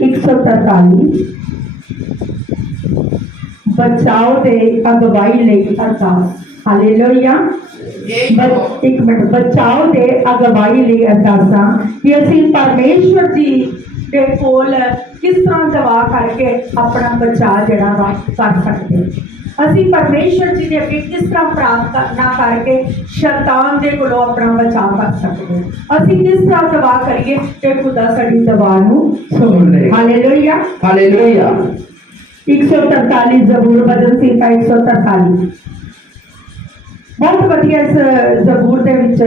143 बचाओ दे अगवाई लई अरदास। हालेलुया। एक मिनट, बचाओ दे अगवाई लई अरदासां कि असीं परमेश्वर जी दे कोल किस तरह दवा करके अपना बचाव जिहड़ा वा कर सकते, असीं परमेश्वर जी दे अगे किस तरह प्रार्थना करके शैतान दे कोलों अपना बचाव कर सकते, असीं किस तरह दवा करिए कि खुदा साडी दवा नूं सुन ले। Hallelujah hallelujah. 143 जबूर भजन संहिता 143 बहुत वधिया इस जबूर दे विच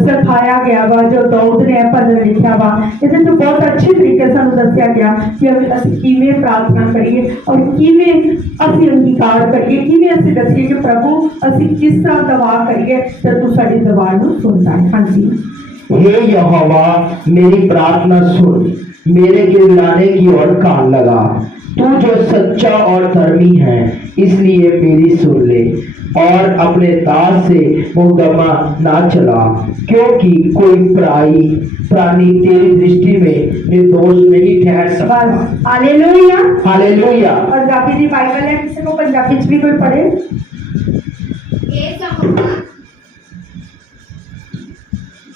सिखाया गया वा, जो दाऊद ने भजन लिखा वा, इहदे च बहुत अच्छे तरीके सानू दस्सिया गया कि असीं किवें प्रार्थना करिए और किवें असीं अंगीकार करिए, किवें असीं दस्सिए कि प्रभु असीं किस तरह दवा करिए ते तू साडी दवा नूं सुनदा है। हाँ जी। हे यहोवा, मेरी प्रार्थना सुन, मेरे गिड़गिड़ाने की ओर कान लगा। तू जो सच्चा और धर्मी है, इसलिए मेरी सुन ले और अपने दास से मुकदमा ना चला, क्योंकि कोई प्राणी तेरी दृष्टि में निर्दोष नहीं ठहर सकता। हालेलुया। हालेलुया। पंजाबी दी बाइबल है, किसी को पंजाबी च भी कोई पढ़े।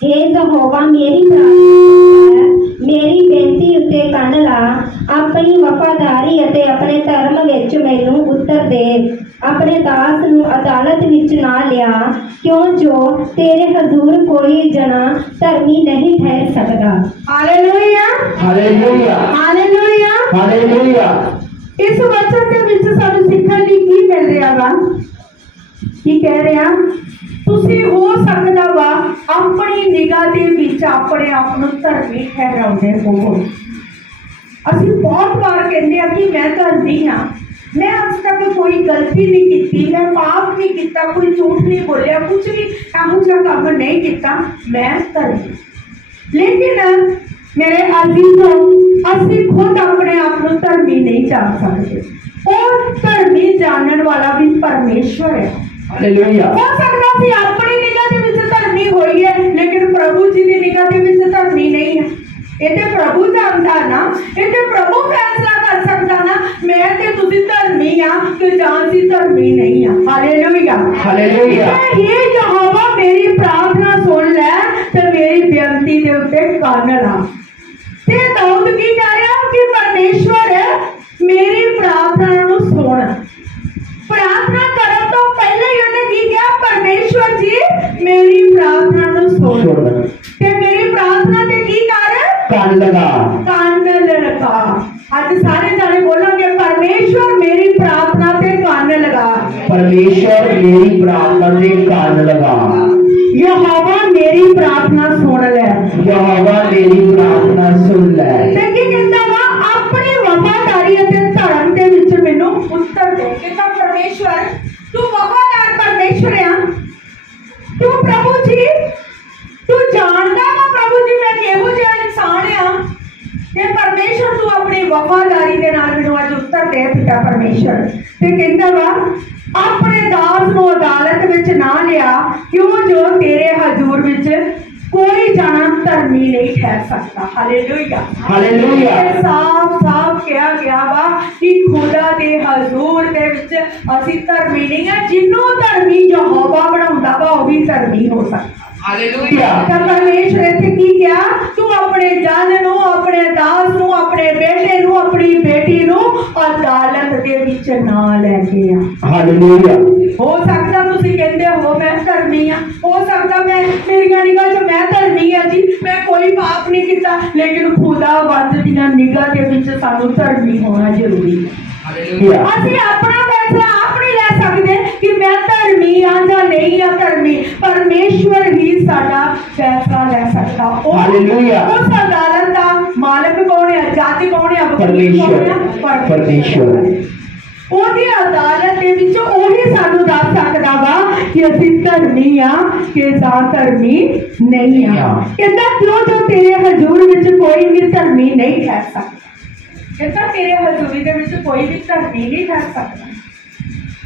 हे यहोवा, मेरी प्रार्थना है, मेरी बेनती उत्ते कंन ला, अपनी वफादारी अते अपने धर्म विच मैनूं उत्तर दे, अपने दास नूं अदालत विच ना लिया, क्यों जो तेरे हजूर कोई जना धर्मी नहीं ठहर सकता। हालेलुया। हालेलुया। हालेलुया। हालेलुया। इस वचन के विच सानू सीखण लई की मिल रहा वा, की कह रहे हैं, तुसीं हो सकदा वा अपनी निगाह दे विच अपने आप नूं धर्मी ठहराउंदे हो। असीं बहुत बार कहंदे आ कि मैं धर्मी हाँ, मैं अज तक कोई गलती नहीं की, मैं पाप नहीं किया, कोई झूठ नहीं बोलिया, कुछ भी इहो जिहा काम नहीं किया, मैं धर्मी। लेकिन मेरे अजीजों, असीं खुद अपने आप को धर्मी नहीं जान सकते, और धर्मी जानने वाला भी परमेश्वर है। हालेलुया। हो सकता सी अपनी निगाह दे विच धर्मी होई है, लेकिन प्रभु जी की निगाह दे विच धर्मी नहीं है। ये तो प्रभु जानता ना, ये तो प्रभु फैसला कर सकता ना, मैं ते तुसीं धर्मी हाँ कि जान सी धर्मी नहीं है। हालेलुया। हालेलुया। हे यहोवा, मेरी प्रार्थना सुन ले ते मेरी बेनती दे उत्ते कान ला। ते दाऊद की कह रहा कि परमेश्वर मेरी प्रार्थना नूं सुन। प्रार्थना करने तो पहले ही उन्हें की क्या, परमेश्वर जी मेरी प्रार्थना नूं सुन ते मेरी प्रार्थना ते की कर कान लगा। कान लगा। आज सारे जाने बोलेंगे, परमेश्वर मेरी प्रार्थना पे कान लगा। परमेश्वर मेरी प्रार्थना पे कान लगा। यहोवा मेरी प्रार्थना सुन ले। यहोवा मेरी प्रार्थना सुन ले। ते की कहंदा वा, अपनी वफादारी अते धर्म दे विच मैनूं उत्तर दे। कहंदा परमेश्वर तू वफादार परमेश्वर है, तू प्रभु जी तू जानदा वा प्रभु जी मैं किहो जिहा इंसान हां, ते परमेश्वर तू अपनी वफादारी दे नाल मैनूं अज उत्तर दे पिता परमेश्वर। ते कहंदा वा, अपने दास नूं अदालत विच ना लिया, क्यों जो तेरे हजूर विच कोई जाना धर्मी नहीं ठहर सकता। हालेलुया। हालेलुया। साफ साफ कहा गया वा कि खुदा दे हजूर दे विच असीं धर्मी नहीं है, जिन्हों धर्मी यहोवा बनाउंदा वा ओह भी धर्मी हो सकता। हालेलुया। परमेश्वर इत्थे की क्या, तू अपने जन नूं, अपने दास नूं, अपने बेटे नूं, अपनी बेटी नूं अदालत दे विच ना लैके आ। हालेलुया। हो सकता तुसीं कहंदे हो मैं धर्मी हाँ, हो सकता मैं मेरिया निगाह च मैं धर्मी हाँ जी, मैं कोई पाप नहीं किया, लेकिन खुदा वंद दियां निगाह दे विच सानू धर्मी होना जरूरी है। हालेलुया। असीं अपना फैसला आप नहीं ले सकते कि मैं धर्मी हाँ या नहीं हाँ धर्मी, परमेश्वर ही साडा फैसला ले सकता। हालेलुया। उस अदालत का मालिक कौन है, जज कौन है, परमेश्वर। परमेश्वर ओदी अदालत दे विच ओही सानू दस सकदा वा कि असीं धर्मी हां कि जां धर्मी नहीं हां। कहंदा क्यों जो तेरे हजूर विच कोई भी धर्मी नहीं ठहर सकता। कहता तेरे हजूरी दे विच कोई भी धर्मी नहीं ठहर सकता।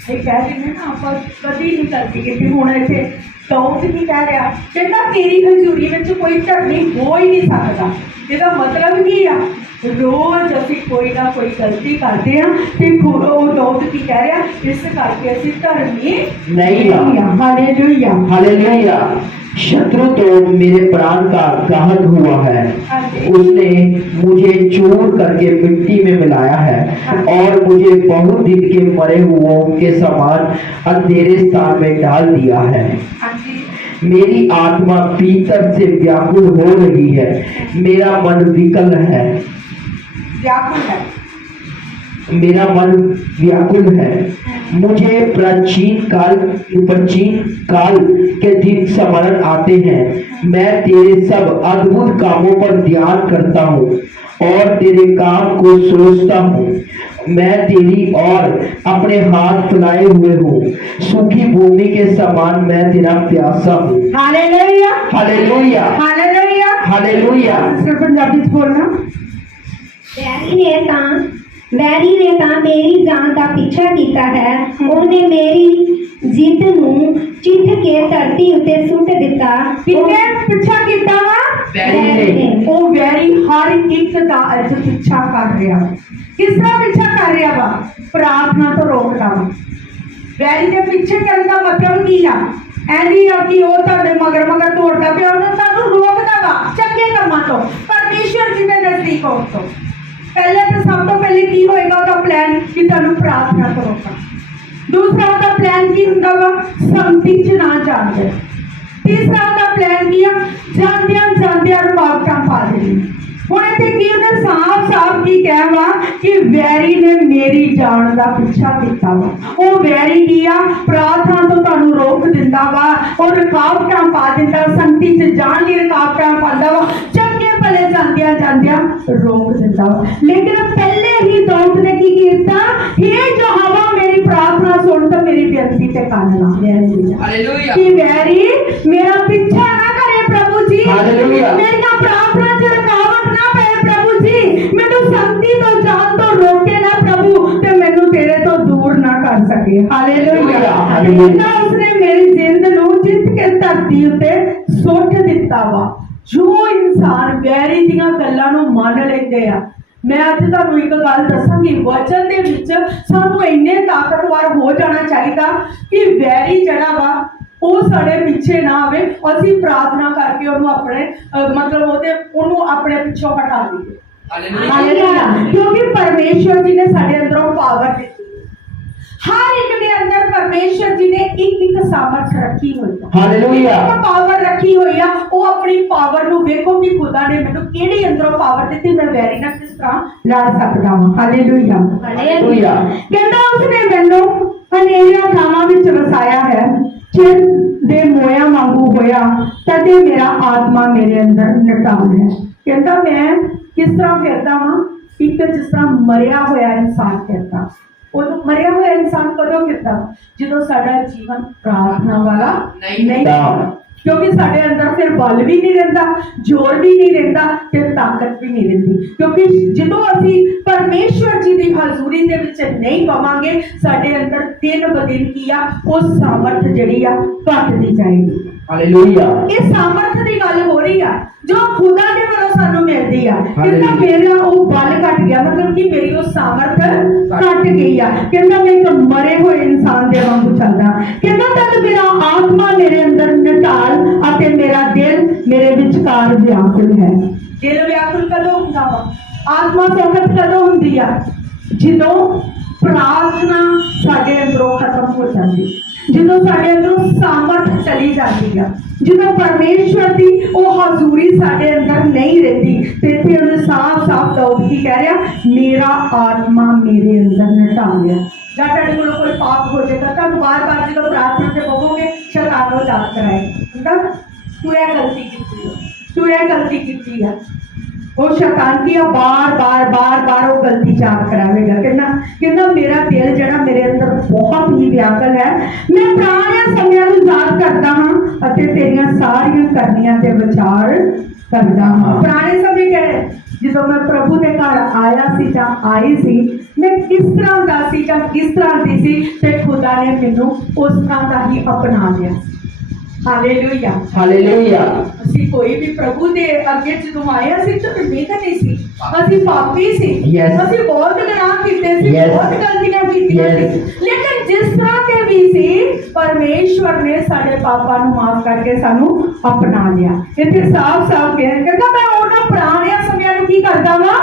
ये कह दिंदे ना आपां कदी नहीं करदी कि हुण इत्थे दाऊद की कह रहा, कहता तेरी हजूरी विच कोई धर्मी हो ही नहीं सकता। ਇਹਦਾ मतलब ਕੀ ਆ, रोज ਅਸੀਂ ਕੋਈ ਨਾ ਕੋਈ ਗਲਤੀ ਕਰਦੇ ਹਾਂ ਤੇ ਉਹ ਲੋਕ ਕੀ ਕਹਿ ਰਿਹਾ, ਇਸ ਕਰਕੇ ਅਸੀਂ ਧਰਮੀ नहीं ਹਾਂ। ਹਾਲੇਲੂਇਆ। हालेलुया। शत्रु तो मेरे प्राण का घात हुआ है, उसने मुझे चूर करके मिट्टी में मिलाया है और मुझे बहुत दिन के मरे हुओं के समान अंधेरे स्थान में डाल दिया है। ਹਾਂਜੀ मेरी आत्मा भीतर से व्याकुल हो रही है, मेरा मन विकल है, व्याकुल है। मेरा मन व्याकुल है। मुझे प्राचीन काल के दिन स्मरण आते हैं। मैं तेरे सब अद्भुत कामों पर ध्यान करता हूँ और तेरे काम को सोचता हूँ। मैं तेरी ओर अपने हाथ फैलाए हुए हूँ, सूखी भूमि के समान मैं तेरा प्यासा हूँ। हालेलुया। हालेलुया। हालेलुया। हालेलुया। सिर्फ पंजाबी च बोलना। ਵੈਰੀ ਨੇ ਤਾਂ ਮੇਰੀ ਜਾਨ ਦਾ ਪਿੱਛਾ ਕੀਤਾ ਹੈ। ਉਹਨੇ ਮੇਰੀ ਜਿੱਦ ਨੂੰ ਚਿੱਥ ਕੇ ਧਰਤੀ ਉੱਤੇ ਸੁੱਟ ਦਿੱਤਾ। ਕਿੰਨੇ ਪਿੱਛਾ ਕੀਤਾ ਵਾ? ਵੈਰੀ ਨੇ। ਉਹ ਵੈਰੀ ਹਰ ਇੱਕ ਦਾ ਅੱਜ ਪਿੱਛਾ ਕਰ ਰਿਹਾ। ਕਿਸ ਤਰ੍ਹਾਂ ਪਿੱਛਾ ਕਰ ਰਿਹਾ ਵਾ? ਪ੍ਰਾਰਥਨਾ ਤੋਂ ਰੋਕਦਾ ਵਾ। ਵੈਰੀ ਦੇ ਪਿੱਛੇ ਕਰਨ ਦਾ ਮਤਲਬ ਕੀ ਆ? ਐਨੀ ਆ ਕਿ ਉਹ ਤੁਹਾਡੇ ਮਗਰ ਮਗਰ ਦੌੜਦਾ ਪਿਆ, ਉਹਨੂੰ ਤੁਹਾਨੂੰ ਰੋਕਦਾ ਵਾ ਚੰਗੇ ਕੰਮਾਂ ਤੋਂ, ਪਰਮੇਸ਼ਵਰ ਜੀ ਦੇ ਨਜ਼ਦੀਕ ਆਉਣ ਤੋਂ। ਪਹਿਲੇ ਤਾਂ ਸਭ ਤੋਂ ਪਹਿਲੇ ਕੀ ਹੋਏਗਾ ਉਹਦਾ ਪਲਾਨ ਕਿ ਤੁਹਾਨੂੰ ਪ੍ਰਾਰਥਨਾ ਤੋਂ ਰੋਕਣਾ। ਦੂਸਰਾ ਉਹਦਾ ਪਲਾਨ ਕੀ ਹੁੰਦਾ ਵਾ? ਸੰਗਤੀ 'ਚ ਨਾ ਜਾਣ ਦੇ। ਤੀਸਰਾ ਉਹਦਾ ਪਲਾਨ ਕੀ ਆ? ਜਾਂਦਿਆਂ ਰੁਕਾਵਟਾਂ ਪਾ ਦੇਣੀ। ਹੁਣ ਇੱਥੇ ਕੀ ਉਹਨੇ ਸਾਫ਼ ਕੀ ਕਿਹਾ ਵਾ ਕਿ ਵੈਰੀ ਨੇ ਮੇਰੀ ਜਾਨ ਦਾ ਪਿੱਛਾ ਕੀਤਾ ਵਾ। ਉਹ ਵੈਰੀ ਕੀ ਆ? ਪ੍ਰਾਰਥਨਾ ਤੋਂ ਤੁਹਾਨੂੰ ਰੋਕ ਦਿੰਦਾ ਵਾ, ਉਹ ਰੁਕਾਵਟਾਂ ਪਾ ਦਿੰਦਾ, ਸੰਗਤੀ 'ਚ ਜਾਣ ਲਈ ਰੁਕਾਵਟਾਂ ਪਾਉਂਦਾ ਵਾ, ਚੰਗੇ ਭਲੇ ਜਾਂਦਿਆਂ ਰੋਕ ਦਿੰਦਾ ਵਾ। ਲੇਕਿਨ ਪਹਿਲੇ ਹੀ ਦਾਊਦ ਨੇ ਕੀ ਕੀਤਾ? हे यहोवा मेरी प्रार्थना सुन तो मेरी बेनती ते कान ला। हालेलुया। कि वैरी मेरा पीछा ना करे प्रभु जी, हालेलुया। मेरी प्रार्थना च रुकावट ना पए प्रभु जी, मैनू संगति तो जान तो रोके ना प्रभु, ते मैनू तेरे तो दूर ना कर सके। हालेलुया। इतना उसने मेरी जिंद नू जित के धरती उत्ते सुट दिता वा। जो इंसान वैरी दियां गल्लां नू मान लैंदे आ, मैं अज तुहानू एक गल दसांगी, वचन दे विच सानू इन्ने ताकतवर हो जाना चाहिए कि वैरी जड़ा वा ਉਹ ਸਾਡੇ ਪਿੱਛੇ ਨਾ ਆਵੇ, ਅਸੀਂ ਪ੍ਰਾਰਥਨਾ ਕਰਕੇ ਉਹਨੂੰ ਆਪਣੇ ਮਤਲਬ ਉਹਨੂੰ ਆਪਣੇ ਪਿੱਛੋਂ ਹਟਾ ਦਈਏ। ਹਾਲੇਲੂਇਆ। ਕਿਉਂਕਿ ਪਰਮੇਸ਼ਵਰ ਜੀ ਨੇ ਸਾਡੇ ਅੰਦਰੋਂ ਪਾਵਰ ਦਿੱਤੀ। हर एक के अंदर परमेश्वर जी ने एक सामर्थ रखी हुई है। हालेलुया। पावर रखी हुई है। वो अपनी पावर नु देखो कि खुदा ने मैनू केड़ी अंदरों पावर दी, मैं वैरी नाल किस तरह लड़ सकदा हां। हालेलुया। हालेलुया। कहंदा उसने मैनू हनेरियां थावां विच वसाया है, चिर दे मोया वांगू होया तदे मेरा आत्मा मेरे अंदर नटाल है। कहंदा मैं किस तरह फिरदा हां? एक जिस तरह मरिया होया इंसान फिरदा। उदों मरिया हुआ इंसान कदों फिरदा? जो साडा जीवन प्रार्थना वाला नहीं होगा, क्योंकि साडे अंदर फिर बल भी नहीं रहिंदा, जोर भी नहीं रहिंदा ते ताकत भी नहीं रहिंदी। क्योंकि जो असी परमेश्वर जी की हजूरी दे विच नहीं पवांगे, साडे अंदर दिन ब दिन की आ वो सामर्थ जिहड़ी आ घटदी जाएगी। हालेलुया। इस सामर्थ की गल हो रही है जो खुदा के वलों सानू मिलदी आ। कहंदा मेरा वो बल घट गया, मतलब कि मेरी वो सामर्थ घट गई आ। कहंदा मैं एक मरे हुए इंसान दे वांगू चलदा। कहंदा तद मेरा आत्मा मेरे अंदर नटाल अते मेरा दिल मेरे विचकार व्याकुल है। दिल व्याकुल कदों हुंदा वा? आत्मा सौखत कदों हुंदी आ? ਜਦੋਂ प्रार्थना साडे अंदरों खत्म हो जाती, जो साडे अंदरों सामर्थ चली जाती है, जो परमेश्वर की वो हजूरी साडे अंदर नहीं रहती, तो इत्थे उन्हें साफ दाऊद की कह रहा, मेरा आत्मा मेरे अंदर नटा गया। या तुहाडे कोलों कोई पाप हो जाएगा, तुहानूं बार-बार जो प्रार्थना से बोलोगे शैतान वो याद कराएगा, तू यह गलती की, तू यह गलती की है। वो शैतान की बार वो गलती याद करावेगा। कहना मेरा दिल जड़ा मेरे अंदर बहुत ही व्याकुल है, मैं पुराने समय याद करता हाँ अते तेरियां सारियां करनियां ते विचार करता हाँ। पुराने समय कहे जो मैं प्रभु के घर आया सी जां आई सी, मैं किस तरह दा सी जां किस तरह दी सी, ते खुदा ने मैनू उस तरह का ही अपना लिया। ਹਾਲੇਲੂਇਆ। हालेलुया। ਅਸੀਂ ਕੋਈ ਵੀ ਪ੍ਰਭੂ ਦੇ ਅੱਗੇ ਜਦੋਂ ਆਏ ਅਸੀਂ ਝੁਕਦੇ ਤਾਂ ਨਹੀਂ ਸੀ, ਅਸੀਂ ਪਾਪੀ ਸੀ। Yes. ਅਸੀਂ ਬਹੁਤ ਗੁਨਾਹ ਕੀਤੇ ਸੀ, Yes. ਬਹੁਤ ਗਲਤੀਆਂ ਕੀਤੀਆਂ Yes. ਸੀ, ਲੇਕਿਨ ਜਿਸ ਤਰ੍ਹਾਂ ਦੇ ਵੀ ਸੀ ਪਰਮੇਸ਼ਵਰ ਨੇ ਸਾਡੇ ਪਾਪਾਂ ਨੂੰ ਮਾਫ ਕਰਕੇ ਸਾਨੂੰ ਅਪਣਾ ਲਿਆ। ਇੱਥੇ ਸਾਫ਼-ਸਾਫ਼ ਕਹਿੰਦਾ ਮੈਂ ਉਹਨਾਂ ਪੁਰਾਣਿਆਂ ਸਮਿਆਂ ਨੂੰ ਕੀ ਕਰਦਾ ਵਾਂ,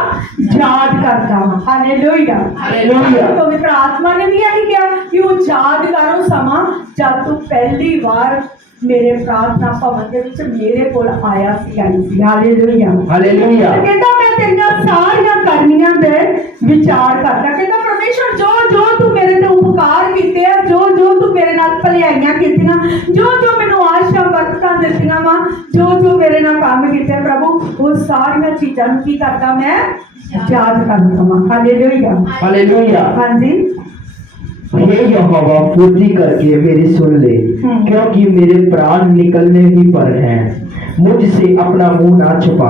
ਯਾਦ ਕਰਦਾ ਵਾਂ। ਹਾਲੇਲੂਇਆ। ਹਾਲੇਲੂਇਆ। ਪਵਿੱਤਰ ਆਤਮਾ ਨੇ ਵੀ ਇਹੀ ਕਿਹਾ ਕਿ ਉਹ ਯਾਦ ਕਰੋ ਸਮਾਂ ਜਦ ਤੂੰ ਪਹਿਲੀ ਵਾਰ ਮੇਰੇ ਪ੍ਰਾਰਥਨਾ ਭਵਨ ਦੇ ਵਿੱਚ ਮੇਰੇ ਕੋਲ ਆਇਆ ਸੀ, ਆਈ ਸੀ। ਹਾਲੇਲੂਇਆ। हालेलुया। ਕਹਿੰਦਾ ਮੈਂ ਤੇਰੀਆਂ ਸਾਰੀਆਂ ਕਰਨੀਆਂ ਦੇ ਵਿਚਾਰ ਕਰਦਾ। ਕਹਿੰਦਾ ਪਰਮੇਸ਼ਰ ਜੋ ਜੋ ਤੂੰ ਮੇਰੇ ਤੇ ਉਪਕਾਰ ਕੀਤੇ ਆ, ਜੋ ਜੋ ਤੂੰ ਮੇਰੇ ਨਾਲ ਭਲਾਈਆਂ ਕੀਤੀਆਂ, ਜੋ ਜੋ ਮੈਨੂੰ ਆਸ਼ਾ ਬਰਕਤਾਂ ਦਿੱਤੀਆਂ ਵਾ, ਜੋ ਜੋ ਮੇਰੇ ਨਾਲ ਕੰਮ ਕੀਤੇ ਪ੍ਰਭੂ, ਉਹ ਸਾਰੀਆਂ ਚੀਜ਼ਾਂ ਨੂੰ ਕੀ ਕਰਦਾ ਮੈਂ ਯਾਦ ਕਰਦਾ ਵਾਂ। ਹਾਲੇਲੂਇਆ। हालेलुया। ਹਾਂਜੀ। हे यहोवा फुर्ती करके मेरी सुन ले, क्योंकि मेरे प्राण निकलने ही पर हैं। मुझसे अपना मुंह ना छुपा,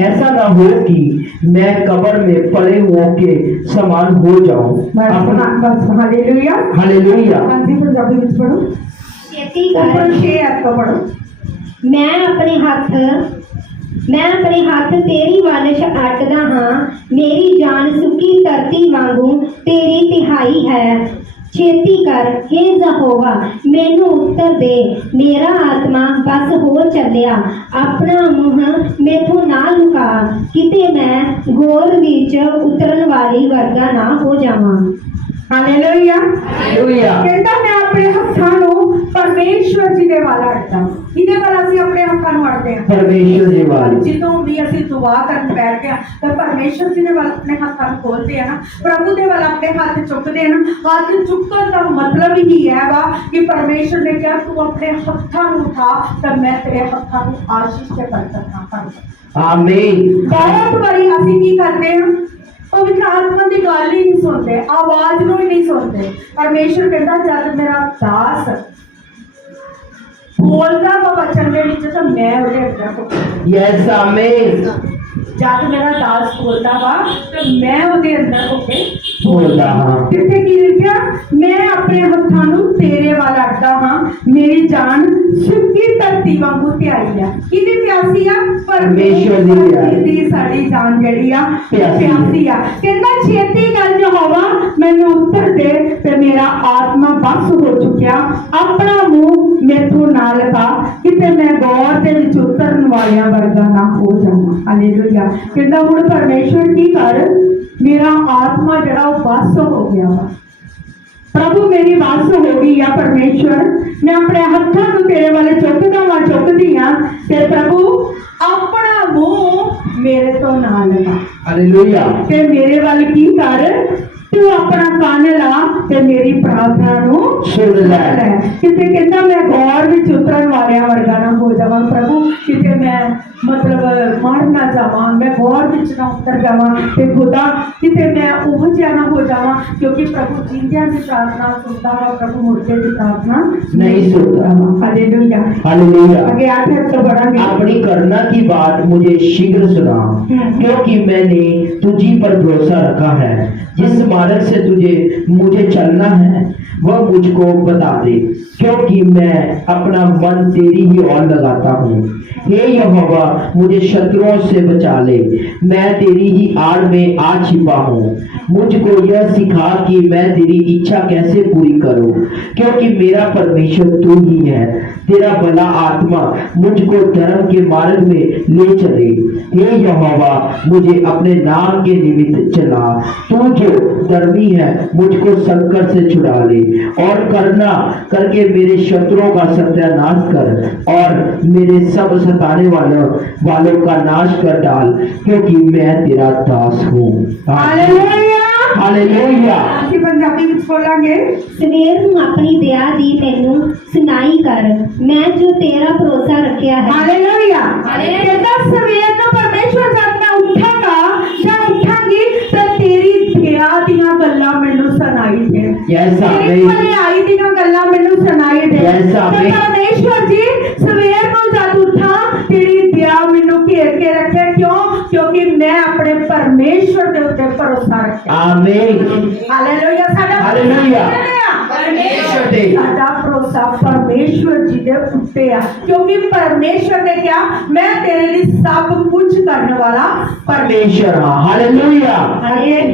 ऐसा ना हो कि मैं कब्र में पड़े हुओं के समान हो जाऊं। बस हालेलुया। हालेलुया। ਹਾਂਜੀ ਪੰਜਾਬੀ ਵਿੱਚ ਪੜੋ। ਛੇਤੀ ਉੱਪਰ ਕਰ, 6 ਐਤ ਤੋਂ ਪੜੋ। ਮੈਂ ਆਪਣੇ ਹੱਥ ਤੇਰੀ ਵੱਲ ਅੱਡਦਾ ਹਾਂ। ਮੇਰੀ ਜਾਨ ਸੁੱਕੀ ਧਰਤੀ ਵਾਂਗੂ ਤੇਰੀ ਤਿਹਾਈ ਹੈ। ਛੇਤੀ ਕਰ हे ਯਹੋਵਾ, ਮੈਨੂੰ ਉੱਤਰ ਦੇ। ਮੇਰਾ ਆਤਮਾ ਬਸ ਹੋ ਚੱਲਿਆ। ਆਪਣਾ ਮੂੰਹ ਮੈਥੋਂ ਨਾ ਲੁਕਾ, ਕਿਤੇ ਮੈਂ ਗੋਰ ਵਿੱਚ ਉਤਰਨ ਵਾਲੀ ਵਰਗਾ ਨਾ ਹੋ ਜਾਵਾਂ। ਹਾਲੇਲੂਇਆ। हालेलुया। ਕਹਿੰਦਾ ਮੈਂ ਆਪਣੇ ਹੱਥਾਂ ਨੂੰ ਪਰਮੇਸ਼ਵਰ ਜੀ ਦੇ ਵੱਲ ਅੜਦਾ। ਕਿਹਦੇ ਵੱਲ ਅਸੀਂ ਆਪਣੇ ਹੱਥਾਂ ਨੂੰ ਅੜਦੇ ਹਾਂ? परमेश्वर जी वाली। ਜਦੋਂ ਵੀ ਅਸੀਂ ਦੁਆ ਕਰਨ ਬੈਠਦੇ ਹਾਂ ਤਾਂ ਪਰਮੇਸ਼ਵਰ ਜੀ ਦੇ ਵੱਲ ਆਪਣੇ ਹੱਥਾਂ ਨੂੰ ਖੋਲਦੇ ਆ ਨਾ, ਪ੍ਰਭੂ ਦੇ ਵੱਲ ਆਪਣੇ ਹੱਥ ਚੁੱਕਦੇ ਆ ਨਾ। ਹੱਥ ਚੁੱਕਣ ਦਾ ਮਤਲਬ ਹੀ ਹੈ ਵਾ ਕਿ ਪਰਮੇਸ਼ਵਰ ਨੇ ਕਿਹਾ ਤੂੰ ਆਪਣੇ ਹੱਥਾਂ ਨੂੰ ਉਠਾ ਤਾਂ ਮੈਂ ਤੇਰੇ ਹੱਥਾਂ ਨੂੰ ਆਸ਼ੀਸ਼ ਤੇ ਕਰਦਾ। आमीन। ਬਹੁਤ ਵਾਰੀ ਅਸੀਂ ਕੀ ਕਰਦੇ ਹਾਂ, ਪਵਿੱਤਰ ਆਤਮਾ ਦੀ ਗੱਲ ਹੀ ਨਹੀਂ ਸੁਣਦੇ, ਆਵਾਜ਼ ਨੂੰ ਹੀ ਨਹੀਂ ਸੁਣਦੇ। ਪਰਮੇਸ਼ਰ ਕਹਿੰਦਾ ਜਦ ਮੇਰਾ ਦਾਸ ਬੋਲਦਾ ਵਾ ਵਚਨ ਦੇ ਵਿੱਚ ਤਾਂ ਮੈਂ ਉਹਦੇ ਅੰਦਰ ਹੋ। यस आमीन। ਜਦ ਮੇਰਾ ਦਾਸ ਬੋਲਦਾ ਵਾ ਤਾਂ ਮੈਂ ਉਹਦੇ ਅੰਦਰ ਹੋ ਕੇ बोलता हाँ। ਜਿੱਥੇ ਕੀ ਲਿਖਿਆ, ਮੈਂ ਆਪਣੇ ਹੱਥਾਂ ਨੂੰ ਤੇਰੇ ਵੱਲ ਅੱਡਦਾ ਹਾਂ। ਮੇਰੀ ਜਾਨ ਸੁੱਕੀ ਧਰਤੀ ਵਾਂਗੂ ਧਿਆਈ ਆ। ਕਿਹਦੀ ਪਿਆਸੀ ਆ? ਪਰਮੇਸ਼ਵਰ ਦੀ ਪਿਆਸੀ। ਦੀ ਸਾਡੀ ਜਾਨ ਜਿਹੜੀ ਆ ਪਿਆਸੀ। ਪਿਆਸੀ ਆ। ਕਹਿੰਦਾ ਛੇਤੀ ਕਰ ਯਹੋਵਾ, ਮੈਨੂੰ ਉੱਤਰ ਦੇ ਤੇ ਮੇਰਾ ਆਤਮਾ ਬਸ ਹੋ ਚੁੱਕਿਆ। ਆਪਣਾ ਮੂੰਹ ਮੈਥੋਂ ਨਾ ਲਗਾ, ਕਿਤੇ ਮੈਂ ਗੌਰ ਦੇ ਵਿੱਚ ਉਤਰਨ ਵਾਲਿਆਂ ਵਰਗਾ ਨਾ ਹੋ ਜਾਵਾਂ। ਹਾਲੇਲੂਇਆ। ਕਹਿੰਦਾ ਹੁਣ ਪਰਮੇਸ਼ਵਰ ਕੀ ਕਰ, ਮੇਰਾ ਆਤਮਾ ਜਿਹੜਾ ਉਹ ਬਸ ਹੋ ਗਿਆ ਵਾ। ਪ੍ਰਭੂ ਮੇਰੀ ਬਸ ਹੋ ਗਈ ਆ। ਪਰਮੇਸ਼ਵਰ ਮੈਂ ਆਪਣੇ ਹੱਥਾਂ ਨੂੰ ਤੇਰੇ ਵੱਲ ਚੁੱਕਦੀ ਆ ਤੇ ਪ੍ਰਭੂ ਆਪਣਾ ਮੂੰਹ ਮੇਰੇ ਤੋਂ ਨਾ ਲਗਾ हालेलुया। ਤੇ ਮੇਰੇ ਵੱਲ ਕੀ ਕਰ, ਤੂੰ ਆਪਣਾ ਕੰਨ ਲਾ ਤੇ ਮੇਰੀ ਪ੍ਰਾਰਥਨਾ ਨੂੰ सुन ले। ਕਿਤੇ ਕਹਿੰਦਾ ਮੈਂ ਗੌਰ ਵਿੱਚ ਉਤਰਨ ਵਾਲਿਆਂ ਵਰਗਾ ਨਾ ਹੋ ਜਾਵਾਂ। ਪ੍ਰਭੂ ਕਿਤੇ ਮੈਂ ਮਤਲਬ ਮਰ ਨਾ ਜਾਵਾਂ, ਮੈਂ ਗੌਰ ਵਿੱਚ ਨਾ ਉਤਰ ਜਾਵਾਂ ਤੇ ਖੁਦਾ ਕਿਤੇ ਮੈਂ ਉਹ ਜਿਹਾ ਨਾ ਹੋ ਜਾਵਾਂ, ਕਿਉਂਕਿ ਪ੍ਰਭੂ ਜਿੰਦਿਆਂ ਦੀ ਪ੍ਰਾਰਥਨਾ ਸੁਣਦਾ ਵਾ, ਪ੍ਰਭੂ ਮੁਰਦੇ ਦੀ ਪ੍ਰਾਰਥਨਾ नहीं सुनता। हालेलुया। हालेलुया। आगे 8 तो बढ़ांगे। अपनी करना की बात मुझे शीघ्र सुना, क्योंकि मैंने तुझी पर भरोसा रखा है। जिस मार्ग से मुझे चलना है वह मुझको बता दे, क्योंकि मैं अपना मन तेरी ही ओर लगाता हूँ। हे यहोवा, मुझे शत्रुओं से बचा ले, मैं तेरी ही आड़ में आ छिपा हूँ। मुझको यह सिखा कि मैं तेरी इच्छा कैसे पूरी करूँ, क्योंकि मेरा परमेश्वर तू ही है। तेरा भला आत्मा मुझको धर्म के मार्ग में ले चले। हे यहोवा, मुझे अपने नाम के निमित्त चला। तू जो धर्मी है मुझको संकट से छुड़ा ले, और करना करके मेरे शत्रुओं का सत्यानाश कर, और मेरे सब सताने वालों का नाश कर डाल, क्योंकि मैं तेरा दास हूँ। हालेलुया। हालेलुया। ਅਸੀਂ ਪੰਜਾਬੀ ਵਿੱਚ ਬੋਲਾਂਗੇ। ਸਵੇਰ ਨੂੰ ਆਪਣੀ ਦਇਆ ਦੀ ਮੈਨੂੰ ਸੁਣਾਈ ਕਰ, ਮੈਂ ਜੋ ਤੇਰਾ ਭਰੋਸਾ ਰੱਖਿਆ ਹੈ। ਹਾਲੇਲੂਇਆ। ਕਹਿੰਦਾ ਸਵੇਰ ਨੂੰ ਪਰਮੇਸ਼ਵਰ ਜਦ ਮੈਂ ਉੱਠਾਂਗਾ ਜਾਂ ਉੱਠਾਂਗੀ ਤਾਂ ਤੇਰੀ ਦਇਆ ਦੀਆਂ ਗੱਲਾਂ ਮੈਨੂੰ ਸੁਣਾਈ ਦੇ। Yes, ਤੇਰੀ amen. ਭਲਾਈ ਦੀਆਂ ਗੱਲਾਂ ਮੈਨੂੰ ਸੁਣਾਈ ਦੇ। Yes, ਤੇ amen. ਪਰਮੇਸ਼ਵਰ ਜੀ ਸਵੇਰ ਨੂੰ ਜਦ ਉੱਠਾਂ ਤੇਰੀ ਦਇਆ ਮੈਨੂੰ ਘੇਰ ਕੇ ਰੱਖੇ। ਕਿਉਂਕਿ ਮੈਂ ਆਪਣੇ ਪਰਮੇਸ਼ਵਰ ਦੇ ਉੱਤੇ ਭਰੋਸਾ ਰੱਖਿਆ। आमीन। ਹਾਲੇਲੂਇਆ। ਸਾਡਾ ਹਾਲੇਲੂਇਆ। परमेश्वर ते ਸਾਡਾ ਭਰੋਸਾ ਪਰਮੇਸ਼ਵਰ ਜੀ ਦੇ ਉੱਤੇ ਆ ਕਿਉਂਕਿ ਪਰਮੇਸ਼ਵਰ ਨੇ ਕਿਹਾ ਮੈਂ ਤੇਰੇ ਲਈ ਸਭ ਕੁਝ ਕਰਨ ਵਾਲਾ परमेश्वर हाँ हालेलुया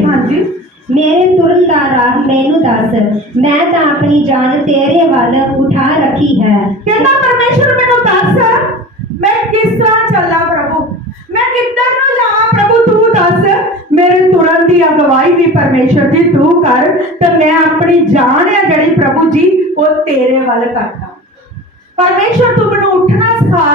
ਹਾਂਜੀ ਮੇਰੇ ਤੁਰਨ ਦਾ ਰਾਹ ਮੈਨੂੰ ਦੱਸ, ਮੈਂ ਤਾਂ ਆਪਣੀ ਜਾਨ ਤੇਰੇ ਵੱਲ ਉਠਾ ਰੱਖੀ ਹੈ। ਕਹਿੰਦਾ ਪਰਮੇਸ਼ਵਰ ਮੈਨੂੰ ਦੱਸ ਮੈਂ ਕਿਸ ਤਰ੍ਹਾਂ ਚੱਲਾਂ ਪ੍ਰਭੂ, ਮੈਂ ਕਿੱਧਰ ਨੂੰ ਜਾਵਾਂ ਪ੍ਰਭੂ ਤੂੰ ਦੱਸ। ਮੇਰੇ ਤੁਰਨ ਦੀ ਅਗਵਾਈ ਵੀ ਪਰਮੇਸ਼ਵਰ ਜੀ ਤੂੰ ਕਰ ਤੇ ਮੈਂ ਆਪਣੀ ਜਾਨ ਹੈ ਜਿਹੜੀ ਪ੍ਰਭੂ ਜੀ ਉਹ ਤੇਰੇ ਵੱਲ ਕਰਦਾ। ਪਰਮੇਸ਼ਵਰ ਤੂੰ ਮੈਨੂੰ ਉੱਠਣਾ ਸਿਖਾ,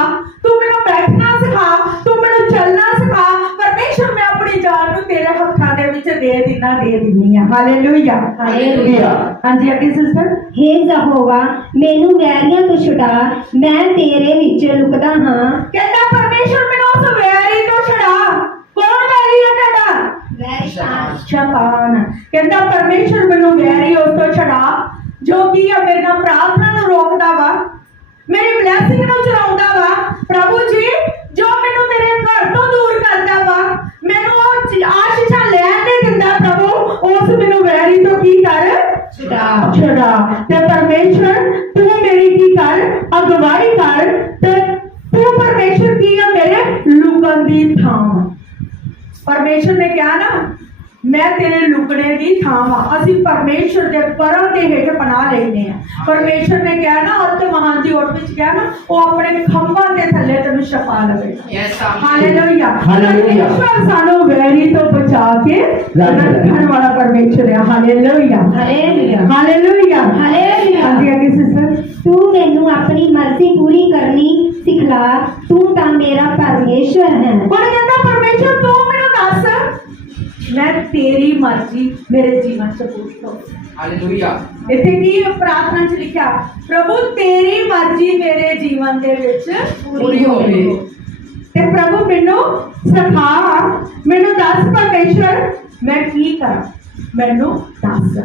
ਤੂੰ ਮੈਨੂੰ ਬੈਠਣਾ ਸਿਖਾ, ਤੂੰ ਮੈਨੂੰ ਚੱਲਣਾ ਸਿਖਾ। ਪਰਮੇਸ਼ਵਰ ਮੈਂ ਆਪਣੀ ਜਾਨ ਨੂੰ ਤੇਰੇ ਹੱਥਾਂ ਦੇ ਵਿੱਚ ਦੇ ਦਿੰਨੀ ਆ। ਹਾਲੇਲੂਇਆ हालेलुया ਹਾਂਜੀ ਅੱਗੇ ਸਿਸਟਰ। ਹੇ ਯਹੋਵਾ ਮੈਨੂੰ ਵੈਰੀਆਂ ਤੋਂ ਛੁਡਾ, ਮੈਂ ਤੇਰੇ ਵਿੱਚ ਲੁਕਦਾ ਹਾਂ। ਕਹਿੰਦਾ ਪਰਮੇਸ਼ਵਰ ਮੈਨੂੰ ਉਸ ਵੈਰੀ ਤੋਂ ਛੁਡਾ। ਕੌਣ ਵੈਰੀ ਹੈ ਤੁਹਾਡਾ? ਸ਼ੈਤਾਨ। ਕਹਿੰਦਾ ਪਰਮੇਸ਼ਵਰ ਮੈਨੂੰ ਵੈਰੀ ਉਸ ਤੋਂ ਛੁਡਾ ਜੋ ਕਿ ਆ ਮੇਰੇ ਨਾਲ ਪ੍ਰਾਰਥਨਾ ਨੂੰ ਰੋਕਦਾ ਵਾ, ਮੇਰੀ ਬਲੇਸਿੰਗ ਨੂੰ ਚੁਰਾਉਂਦਾ ਵਾ। ਪ੍ਰਭੂ ਜੀ ਜੋ ਮੈਨੂੰ ਤੇਰੇ ਘਰ ਤੋਂ ਦੂਰ ਕਰਦਾ ਵਾ, ਮੈਨੂੰ ਉਹ ਆਸ਼ੀਸ਼ਾਂ ਲੈਣ ਨਹੀਂ ਦਿੰਦਾ ਪ੍ਰਭੂ, ਉਸ ਮੈਨੂੰ ਵੈਰੀ ਤੋਂ ਕੀ ਕਰ ਛੁਡਾ। ਤੇ ਪਰਮੇਸ਼ਵਰ ਤੂੰ ਮੇਰੀ ਕੀ ਕਰ ਅਗਵਾਈ ਕਰ ਤੇ ਤੂੰ ਪਰਮੇਸ਼ਵਰ ਕੀ ਆ ਮੇਰੇ ਲੁਕਣ ਦੀ ਥਾਂ। ਪਰਮੇਸ਼ਵਰ ਨੇ ਕਿਹਾ ਨਾ ਮੈਂ ਤੇਰੇ ਲੁਕਣੇ ਦੀ ਥਾਂ ਵਾਂ। ਅਸੀਂ ਪਰਮੇਸ਼ਵਰ ਦੇ ਪਰਾਂ ਦੇ ਹੇਠ ਪਨਾਹ ਲੈਨੇ ਆ। ਪਰਮੇਸ਼ਵਰ ਨੇ ਕਿਹਾ ਨਾ ਅਤੇ ਮਹਾਨ ਦੀ ਓਟ ਵਿੱਚ ਕਿਹਾ ਨਾ ਉਹ ਆਪਣੇ ਖੰਭਾਂ ਦੇ ਥੱਲੇ ਤੈਨੂੰ ਛਪਾ ਲਵੇਗਾ। Hallelujah hallelujah. ਪਰਮੇਸ਼ਵਰ ਸਾਨੂੰ ਵੈਰੀ ਤੋਂ ਬਚਾ ਕੇ ਰੱਖਣ ਵਾਲਾ ਪਰਮੇਸ਼ਵਰ ਹੈ। Hallelujah hallelujah hallelujah hallelujah. ਹਾਂਜੀ ਅੱਗੇ ਸਿਸਟਰ। ਤੂੰ ਮੈਨੂੰ ਆਪਣੀ ਮਰਜ਼ੀ ਪੂਰੀ ਕਰਨੀ ਸਿਖਲਾ, ਤੂੰ ਤਾਂ ਮੇਰਾ ਪਰਮੇਸ਼ਵਰ ਹੈ। ਹੁਣ ਕਹਿੰਦਾ ਪਰਮੇਸ਼ਵਰ ਤੂੰ ਮੈਨੂੰ ਦੱਸ ਮੈਂ ਤੇਰੀ ਮਰਜ਼ੀ ਮੇਰੇ ਜੀਵਨ ਚ ਪੂਰੀ ਹੋਵੇ। हालेलुया ਇੱਥੇ ਕੀ ਪ੍ਰਾਰਥਨਾ ਚ ਲਿਖਿਆ? ਪ੍ਰਭੂ ਤੇਰੀ ਮਰਜ਼ੀ ਮੇਰੇ ਜੀਵਨ ਦੇ ਵਿੱਚ पूरी होवे। ਤੇ ਪ੍ਰਭੂ ਮੈਨੂੰ ਸਿਖਾ, ਮੈਨੂੰ ਦੱਸ ਪਰਮੇਸ਼ਵਰ ਮੈਂ ਕੀ ਕਰਾਂ, ਮੈਨੂੰ ਦੱਸ।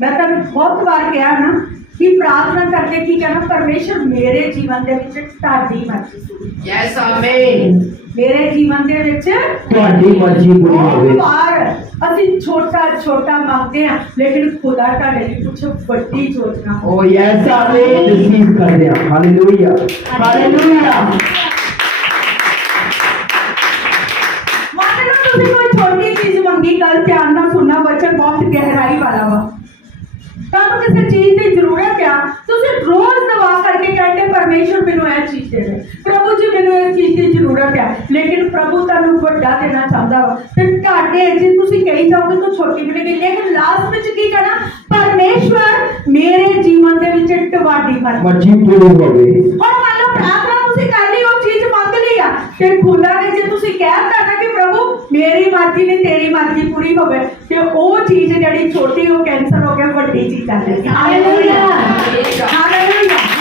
ਮੈਂ ਤੁਹਾਨੂੰ ਬਹੁਤ ਵਾਰ ਕਿਹਾ ਨਾ ਕਿ ਪ੍ਰਾਰਥਨਾ ਕਰਕੇ ਕੀ ਕਹਿਣਾ? ਪਰਮੇਸ਼ਵਰ ਮੇਰੇ ਜੀਵਨ ਦੇ ਵਿੱਚ ਤੁਹਾਡੀ ਮਰਜ਼ੀ ਪੂਰੀ, यस आमीन ਮੇਰੇ ਜੀਵਨ ਦੇ ਵਿੱਚ ਤੁਹਾਡੀ ਮਰਜ਼ੀ ਪੂਰੀ ਬਹੁਤ ਹੋਵੇ। ਵਾਰ ਅਸੀਂ ਛੋਟਾ ਛੋਟਾ ਮੰਗਦੇ ਹਾਂ ਲੇਕਿਨ ਖੁਦਾ ਤੁਹਾਡੇ ਲਈ ਕੁਝ ਵੱਡੀ ਯੋਜਨਾ ਹੋ। ओ यस आमीन रिसीव कर लिया। हालेलुया हालेलुया ਮੰਨ ਲਓ ਤੁਸੀਂ ਕੋਈ ਛੋਟੀ ਚੀਜ਼ ਮੰਗੀ, ਗੱਲ ਧਿਆਨ ਨਾਲ ਸੁਣਨਾ, ਵਚਨ ਬਹੁਤ ਗਹਿਰਾਈ ਵਾਲਾ ਵਾ। ਤੁਹਾਨੂੰ ਕਿਸੇ ਚੀਜ਼ ਦੀ ਜ਼ਰੂਰਤ ਆ, ਤੁਸੀਂ ਰੋਜ਼ ਦਵਾ ਕਰਕੇ ਕਹਿੰਦੇ ਪਰਮੇਸ਼ਵਰ ਮੈਨੂੰ ਇਹ ਚੀਜ਼ ਦੇ ਦੇ, ਪ੍ਰਭੂ ਜੀ ਮੈਨੂੰ ਇਸ ਚੀਜ਼ ਦੀ ਜ਼ਰੂਰਤ ਆ, ਲੇਕਿਨ ਪ੍ਰਭੂ ਤੁਹਾਨੂੰ ਵੱਡਾ ਦੇਣਾ ਚਾਹੁੰਦਾ ਵਾ ਤੇ ਤੁਹਾਡੇ ਜੇ ਤੁਸੀਂ ਕਹੀ ਜਾਓਗੇ ਤਾਂ ਛੋਟੀ ਬਣੀ ਗਈ, ਲੇਕਿਨ ਲਾਸਟ ਵਿੱਚ ਕੀ ਕਹਿਣਾ? ਪਰਮੇਸ਼ਵਰ ਮੇਰੇ ਜੀਵਨ ਦੇ ਵਿੱਚ ਤੁਹਾਡੀ मर्जी पूरी होवे। ਹੁਣ ਮੰਨ ਲਓ ਪ੍ਰਾਰਥਨਾ ਤੁਸੀਂ ਕਰ ਲਈ, ਉਹ ਚੀਜ਼ ਮੰਗ ਲਈ ਆ ਤੇ ਖੁਦਾ ਨੇ ਜੇ ਤੁਸੀਂ ਕਹਿਤਾ ਨਾ ਕਿ ਪ੍ਰਭੂ ਮੇਰੀ ਮਰਜ਼ੀ ਨਹੀਂ ਤੇਰੀ ਮਰਜ਼ੀ ਪੂਰੀ ਹੋਵੇ ਤੇ ਉਹ ਚੀਜ਼ ਜਿਹੜੀ ਛੋਟੀ ਉਹ ਕੈਂਸਲ ਹੋ ਕੇ ਵੱਡੀ ਚੀਜ਼ ਆ ਜਾਏਗੀ। Hallelujah hallelujah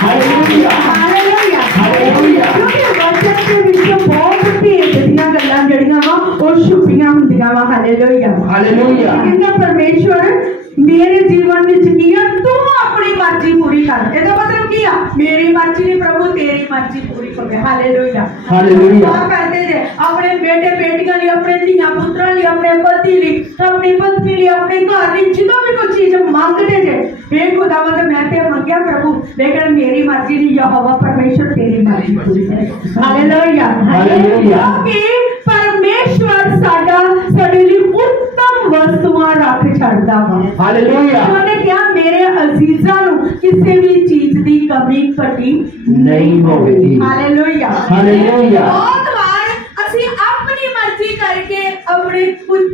hallelujah hallelujah hallelujah. ਕਿਉਂਕਿ ਵਚਨ ਦੇ ਵਿੱਚ ਬਹੁਤ ਭੇਦ ਦੀਆਂ ਗੱਲਾਂ ਜਿਹੜੀਆਂ ਵਾ ਉਹ ਛੁਪੀਆਂ ਹੁੰਦੀਆਂ ਵਾ। ਹਾਲੇਲੂਇਆ हालेलुया ਕਹਿੰਦਾ ਪਰਮੇਸ਼ਵਰ ਮੇਰੇ ਜੀਵਨ ਵਿੱਚ ਕੀ ਆ? ਤੂੰ ਆਪਣੀ ਮਰਜ਼ੀ ਪੂਰੀ ਕਰ। ਇਹਦਾ ਮਤਲਬ ਕੀ ਆ? ਮੇਰੀ ਮਰਜ਼ੀ ਨਹੀਂ ਪ੍ਰਭੂ ਤੇਰੀ ਮਰਜ਼ੀ ਪੂਰੀ ਹੋਵੇ। Hallelujah hallelujah. ਦੁਆ ਕਰਦੇ ਜੇ ਆਪਣੇ ਬੇਟੇ ਬੇਟੀਆਂ ਲਈ, ਆਪਣੇ ਧੀਆਂ ਪੁੱਤਰਾਂ ਲਈ, ਆਪਣੇ ਪਤੀ ਲਈ, ਆਪਣੀ ਪਤਨੀ ਲਈ, ਆਪਣੇ ਘਰ ਲਈ ਜਦੋਂ ਵੀ ਕੋਈ ਚੀਜ਼ ਮੰਗਦੇ ਜੇ ਇਹ ਖੁਦਾਵੰਦ ਮੈਂ ਤੇ ਮੰਗਿਆ ਪ੍ਰਭੂ ਲੇਕਿਨ ਮੇਰੀ ਮਰਜ਼ੀ ਨਹੀਂ, ਯਹੋਵਾ ਪਰਮੇਸ਼ਵਰ ਤੇਰੀ ਮਰਜ਼ੀ ਪੂਰੀ ਕਰੇ। Hallelujah hallelujah. ਕਿਉਂਕਿ ਪਰਮੇਸ਼ਵਰ ਸਾਡੇ ਲਈ ਉੱਤਮ ਵਸਤੂਆਂ ਰੱਖ ਛੱਡਦਾ ਵਾ। हालेलुया ਉਹਨੇ ਕਿਹਾ ਮੇਰੇ ਅਜ਼ੀਜ਼ਾਂ ਨੂੰ ਕਿਸੇ ਵੀ ਚੀਜ਼ ਦੀ ਕਮੀ ਘਟੀ नहीं होवेगी। ਹਾਲੇਲੂਇਆ हालेलुया ਬਹੁਤ ਵਾਰ ਅਸੀਂ ਆਪਣੀ ਮਰਜ਼ੀ ਕਰਕੇ ਆਪਣੇ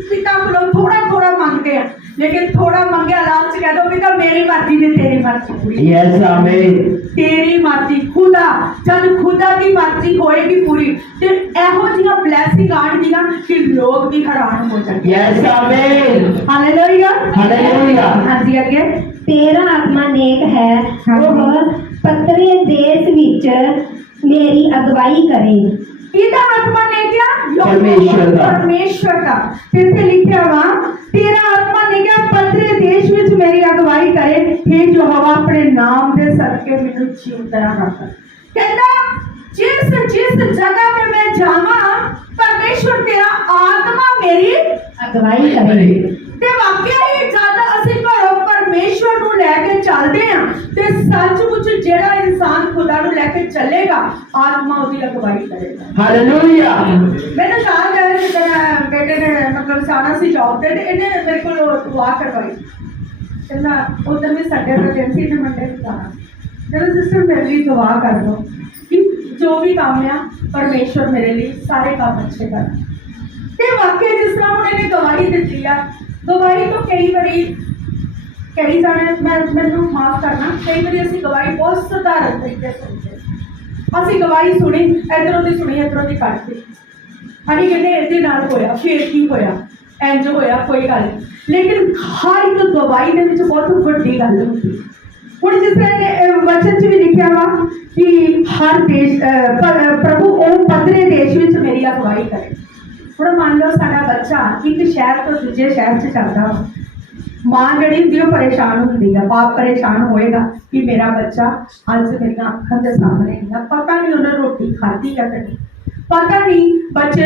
ਪਿਤਾ ਕੋਲੋਂ ਥੋੜਾ ਥੋੜਾ ਮੰਗਦੇ ਆ, ਲੇਕਿਨ ਥੋੜਾ ਮੰਗਿਆ ਲਾਸਟ ਕਹਿ ਦੋ ਪਿਤਾ ਮੇਰੀ ਮਰਜ਼ੀ ਨਹੀਂ ਤੇਰੀ ਮਰਜ਼ੀ ਪੂਰੀ। यस आमीन ਤੇਰੀ ਮਰਜ਼ੀ ਖੁਦਾ ਜਦ ਖੁਦਾ ਦੀ ਮਰਜ਼ੀ ਹੋਏਗੀ ਪੂਰੀ ਤੇ ਇਹੋ ਜਿਹੀਆਂ ਬਲੈਸਿੰਗ ਆਣਗੀਆਂ ਕਿ ਲੋਕ ਵੀ ਹੈਰਾਨ ਹੋ ਜਾਣਗੇ। यस आमीन ਹਾਲੇਲੂਇਆ हालेलुया ਹਾਂਜੀ ਅੱਗੇ। ਤੇਰਾ ਆਤਮਾ ਨੇਕ ਹੈ, ਉਹ ਪੱਤਰੇ ਦੇਸ਼ ਵਿੱਚ ਮੇਰੀ ਅਗਵਾਈ ਕਰੇ। ਕਿਹਦਾ ਆਤਮਾ ਨੇ ਕਿਹਾ? ਪਰਮੇਸ਼ਵਰ ਦਾ। ਪਰਮੇਸ਼ਵਰ ਦਾ। ਤੇ ਇੱਥੇ ਲਿਖਿਆ ਵਾ ਤੇਰਾ ਆਤਮਾ ਨੇ ਕਿਹਾ ਪੱਤਰੇ ਦੇਸ਼ ਵਿੱਚ ਮੇਰੀ ਅਗਵਾਈ ਕਰੇ, हे ਯਹੋਵਾ ਆਪਣੇ ਨਾਮ ਦੇ ਸਦਕੇ ਮੈਨੂੰ ਜਿਉਂਦਾ ਰੱਖ। ਕਹਿੰਦਾ ਜਿਸ ਜਗ੍ਹਾ ਤੇ ਮੈਂ ਜਾਵਾਂ ਪਰਮੇਸ਼ਵਰ ਤੇਰਾ ਆਤਮਾ ਮੇਰੀ ਅਗਵਾਈ ਕਰੇ। ਤੇ ਵਾਕਿਆ ਹੀ ਜਦ ਅਸੀਂ ਘਰੋਂ ਪਰਮੇਸ਼ਵਰ ਨੂੰ ਲੈ लेके चलते हैं ते सचमुच जेड़ा इंसान खुदा नु लेके चलेगा आत्मा उसकी अगुवाई करेगा। हालेलुया। मैंने साल गए जिधर बेटे ने मतलब सारा सी जॉब दे इन्हें मेरे को दुआ करवाई कहना उधर में संडे का दिन सी ने मंडे को जाना चलो सिस्टर मेरे लिए दुआ कर दो कि जो भी काम है परमेश्वर मेरे लिए सारे काम अच्छे कर ते वाकई जिस तरह उन्होंने गवाही दी है गवाही तो कई जाने मैनू माफ करना कई बार असं गवाही बहुत सधारण तरीके सुनते असं गवाही सुनी इधरों की सुनी इधरों की कट दी अभी कहते ये होया फिर की होया इंज होया कोई गल नहीं लेकिन हर एक गवाही के बहुत वड्डी गल होती हूँ जिस तरह वचन च भी लिखा वा कि हर देश प्रभु ओ पदरे देश में मेरी अगवाई करे थोड़ा मान लो साडा बच्चा एक शहर तो दूजे शहर से चलता हो मां जड़ी होंगी परेशान होंगी है बाप परेशान होएगा कि मेरा बच्चा अज मेरी अखों के सामने नहीं पता नहीं उन्हें रोटी खाधी या नहीं पता नहीं बच्चे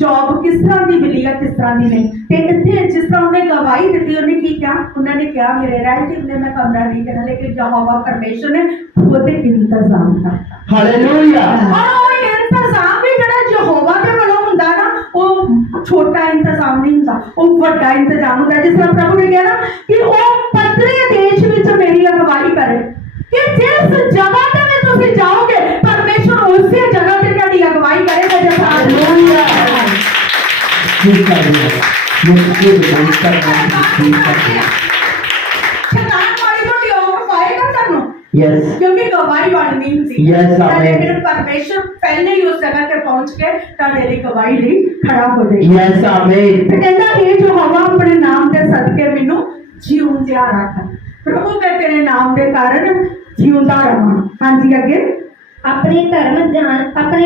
जॉब किस तरह की मिली है किस तरह की नहीं तो इतने जिस तरह उन्हें गवाही दी उन्हें की क्या उन्होंने कहा मेरे रिलेटिव ने मैं कमरा नहीं देना लेकिन यहोवा परमेश्वर ने खुद इंतजाम करता। हालेलुया। और वो इंतजाम भी जड़ा यहोवा के वालों हुंदा ना वो छोटा इंतजाम नहीं हुंदा वो बड़ा इंतजाम होता जिस तरह प्रभु ने कहा ना कि वो पतले देश में मेरी अगवाई करे कि जिस जगह पे में तुम जाओगे परमेश्वर उसी जगह पे तेरी अगवाई करेगा जैसा हालेलुया। ठीक है ये बात करना ठीक है शैतान वाली को योग पाएगा तन्नू यस क्योंकि गवाही बढ़नी होती यस आमीन लेकिन परमेश्वर पहले ही उस जगह पे पहुंच के तेरी गवाही लिए खड़ा हो जाएगा। यस आमीन तो कहता है जो हवा अपने नाम के सदके मैनू जीउंदा रख प्रभु मैं तेरे नाम के कारण जीउंदा रहां। हाँ जी अगे अपने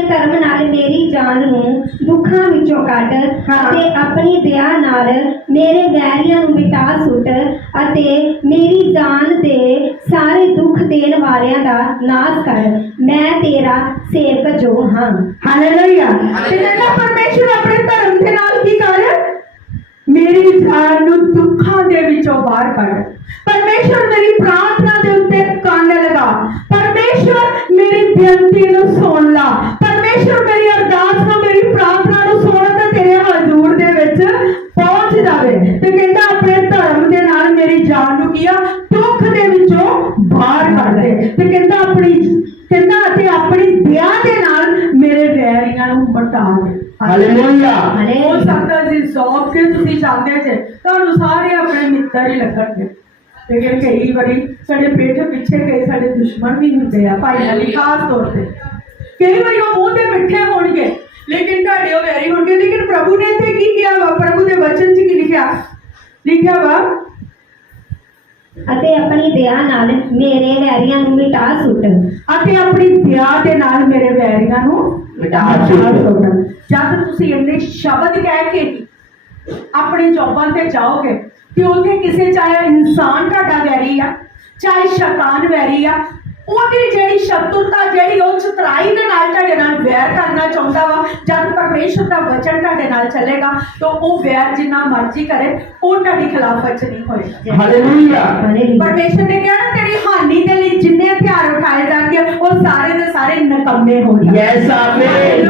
धर्म नाल मेरी जान नूं दुखां विचों कढ अते अपनी दया नाल मेरे वैरियां नूं मिटा सुट अते मेरी जान दे सारे दुख देण वालियां दा नाश कर मैं तेरा सेवक जो हां। हालेलुया। ते कहंदा परमेश्वर अपने धर्म दे नाल की कर मेरी जान नूं दुखां दे विचों बाहर कढ परमेश्वर मेरी प्रार्थना दे उत्ते कान लगा परमेश्वर मेरी बेनती नूं सुन ला परमेश्वर मेरी अरदास नूं मेरी प्रार्थना नूं सुन ते तेरे हजूर दे विच पहुंच जावे ते कहंदा अपने धर्म दे नाल मेरी जान नूं किया दुख दे विचों बाहर कढ दे ते कहंदा अपनी दया दे नाल मेरे वैरियां नूं मिटा दे। हालेलुया। हो सकता जी सौंप के तुसी जाते थे तुहानू सारे अपने मित्र ही लगणगे लेकिन कई बारी साडे पेट पिछे कई साडे दुश्मन भी हुंदे आ भाईआं दी खास तौर पे कई बारी वो मुंह ते मिठे होणगे लेकिन तुहाडे ओ वैरी होणगे लेकिन प्रभु ने इत्थे की किया वा प्रभु दे वचन च की लिखिया वा अते अपनी दया नाल मेरे वैरियां नूं मिटा सुट अते अपनी दया दे नाल मेरे वैरियां नूं मिटा सुट जब तुसी इन्ने शब्द कह के अपने जॉबां ते जाओगे कि उत्थे किसी चाहे इंसान तुहाडा वैरी आ चाहे शैतान वैरी आ ਉਹਦੀ ਜਿਹੜੀ ਸ਼ਤਰੂਤਾ ਜਿਹੜੀ ਉਹ ਚਤਰਾਈ ਦੇ ਨਾਲ ਤੁਹਾਡੇ ਨਾਲ ਵੈਰ ਕਰਨਾ ਚਾਹੁੰਦਾ ਵਾ ਜਦ ਪਰਮੇਸ਼ਰ ਦਾ ਵਚਨ ਤੁਹਾਡੇ ਨਾਲ ਚੱਲੇਗਾ ਤਾਂ ਉਹ ਵੈਰ ਜਿੰਨਾ ਮਰਜ਼ੀ ਕਰੇ ਉਹ ਤੁਹਾਡੀ ਖਿਲਾਫਤ ਚ ਨਹੀਂ ਹੋਏਗਾ। ਹਾਲੇਲੂਇਆ। ਪਰਮੇਸ਼ਰ ਨੇ ਕਿਹਾ ਨਾ ਤੇਰੀ ਹਾਨੀ ਦੇ ਲਈ ਜਿੰਨੇ ਹਥਿਆਰ ਉਠਾਏ ਜਾਣਗੇ ਉਹ ਸਾਰੇ ਦੇ ਸਾਰੇ ਨਕੰਮੇ ਹੋਣਗੇ। ਯੈਸ ਆਮੀਨ।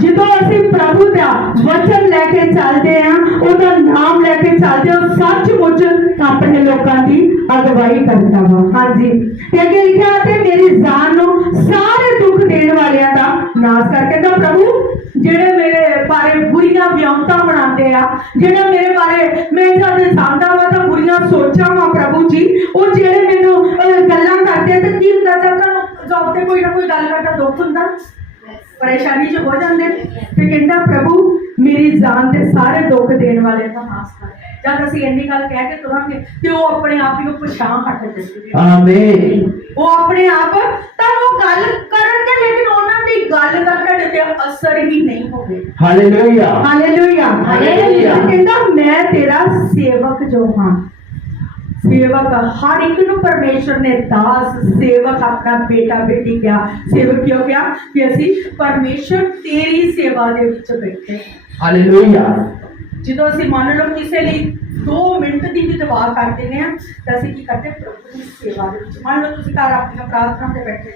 ਜਦੋਂ ਅਸੀਂ ਪ੍ਰਭੂ ਦਾ ਵਚਨ ਲੈ ਕੇ ਚੱਲਦੇ ਹਾਂ ਉਹਦਾ ਨਾਮ ਲੈ ਕੇ ਚੱਲਦੇ ਹਾਂ ਸੱਚਮੁੱਚ ਆਪਣੇ ਲੋਕਾਂ ਦੀ ਅਗਵਾਈ ਕਰਦਾ ਵਾ। ਹਾਂਜੀ ਤੇ ਅੱਗੇ लिखा मेरी जान नूं सारे दुख देने वालियां दा नाश करके तो प्रभु जेड़े मेरे बारे बुरियां व्यामता बनाते आ जेड़ा मेरे बारे मैं जब जानदा वा तो बुरियां सोचा वा प्रभु जी वो जेड़े मैनू गल्लां करते ते की हुंदा जब तुहानू जॉब ते कोई ना कोई गल करदा दुख हुंदा परेशानी च हो जांदे ते कहंदा प्रभु मेरी जान दे सारे दुख देने वाले दा नाश कर जब ਅਸੀਂ ਇੰਨੀ ਗੱਲ ਕਹਿ ਕੇ ਤੁਰਾਂਗੇ ਤੇ ਉਹ ਆਪਣੇ ਆਪ ਹੀ ਪਛਾਣ ਹਟ ਜਾਂਦੇ ਆਮੀਨ। ਉਹ ਆਪਣੇ ਆਪ ਤਾਂ ਉਹ ਗੱਲ ਕਰਨਗੇ ਲੇਕਿਨ ਉਹਨਾਂ ਦੀ ਗੱਲ ਦਾ ਤੁਹਾਡੇ ਤੇ ਅਸਰ ਹੀ ਨਹੀਂ ਹੋਵੇਗਾ। Hallelujah hallelujah hallelujah. ਕਹਿੰਦਾ ਮੈਂ ਤੇਰਾ ਸੇਵਕ ਜੋ ਹਾਂ सेवक हर एक ਨੂੰ परमेश्वर ने दास सेवक अपना बेटा बेटी क्या सेवक क्यों क्या कि ਅਸੀਂ परमेश्वर तेरी सेवा ਦੇ ਵਿੱਚ ਬੈਠੇ। हालेलूया। ਜਦੋਂ ਅਸੀਂ ਮੰਨ ਲਓ ਕਿਸੇ ਲਈ 2 ਮਿੰਟ ਦੀ ਵੀ ਦੁਆ ਕਰ ਦਿੰਦੇ ਆ ਤਾਂ ਅਸੀਂ ਕੀ ਕਰਦੇ ਪ੍ਰਭੂ ਦੀ ਸੇਵਾ ਦੇ ਵਿੱਚ। ਮੰਨ ਲਓ ਤੁਸੀਂ ਘਰ ਆਪਣੀਆਂ ਪ੍ਰਾਰਥਨਾ ਤੇ ਬੈਠੇ,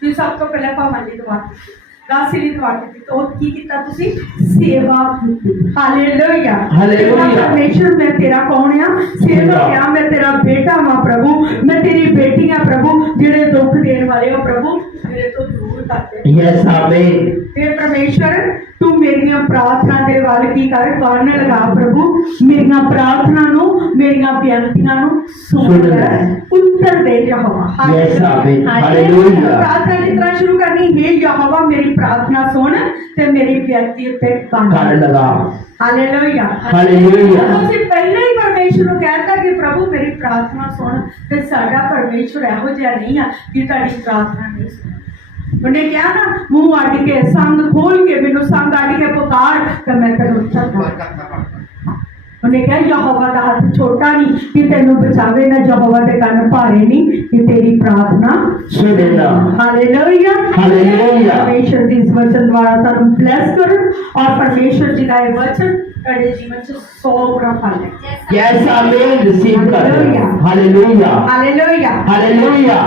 ਤੁਸੀਂ ਸਭ ਤੋਂ ਪਹਿਲਾਂ ਭਾਵਾਂ ਦੀ ਦੁਆ ਕੀਤੀ, ਦਾਸੀ ਦੀ ਦੁਆ ਕੀਤੀ, ਤਾਂ ਉਹ ਕੀ ਕੀਤਾ ਤੁਸੀਂ? ਸੇਵਾ ਕੀਤੀ। Hallelujah hallelujah. ਪਰਮੇਸ਼ਰ ਮੈਂ ਤੇਰਾ ਕੌਣ ਆ? ਸੇਵਕ ਆ, ਮੈਂ ਤੇਰਾ ਬੇਟਾ ਵਾਂ ਪ੍ਰਭੂ, ਮੈਂ ਤੇਰੀ ਬੇਟੀ ਆ ਪ੍ਰਭੂ, ਜਿਹੜੇ ਦੁੱਖ ਦੇਣ ਵਾਲੇ ਹੋ ਪ੍ਰਭੂ ਮੇਰੇ ਤੋਂ ਦੂਰ ਕਰ ਦੇ। यस आमीन। हे परमेश्वर तू मेरियां प्रार्थना दे वाल की कर कान लगा प्रभु, मेरियां प्रार्थना नु मेरियां बेनतियां नु सुन ले, उत्तर दे यहोवा। यस आमीन। हालेलुया। प्रार्थना किस तरह शुरू करनी? हे यहोवा मेरी प्रार्थना सुन ते मेरी बेनती उत्ते कान लगा। Hallelujah hallelujah. ਅਸੀਂ ਪਹਿਲੇ ਹੀ ਪਰਮੇਸ਼ਰ ਨੂੰ ਕਹਿਤਾ ਕਿ ਪ੍ਰਭੂ ਮੇਰੀ ਪ੍ਰਾਰਥਨਾ ਸੁਣ, ਤੇ ਸਾਡਾ ਪਰਮੇਸ਼ਰ ਇਹੋ ਜਿਹਾ ਨਹੀਂ ਆ ਕਿ ਤੁਹਾਡੀ ਪ੍ਰਾਰਥਨਾ ਨਹੀਂ ਸੁਣੇ। ਉਹਨੇ ਕਿਹਾ ਨਾ, ਮੂੰਹ ਅੱਡ ਕੇ ਸੰਗ ਖੋਲ ਕੇ ਮੈਨੂੰ ਸੰਗ ਅੱਡ ਕੇ ਪੁਕਾਰ ਤੇ ਮੈਂ ਤੈਨੂੰ ਉੱਤਰ ਦਾਂ। ਉਹਨੇ ਕਿਹਾ ਯਹੋਵਾ ਦਾ ਹੱਥ ਛੋਟਾ ਨਹੀਂ ਕਿ ਤੈਨੂੰ ਬਚਾਵੇ, ਨਾ ਯਹੋਵਾ ਦੇ ਕੰਨ ਭਾਰੇ ਨਹੀਂ ਕਿ ਤੇਰੀ ਪ੍ਰਾਰਥਨਾ सुनेगा। हालेलुया। हालेलुया। परमेश्वर जी इस वचन द्वारा ਤੁਹਾਨੂੰ ब्लेस ਕਰਨ और परमेश्वर जी का ये वचन ਤੁਹਾਡੇ ਜੀਵਨ ਚ 100 ਗੁਣਾ ਫਲ ਹੈ। यस आमीन। रिसीव कर। हालेलुया। हालेलुया। हालेलुया।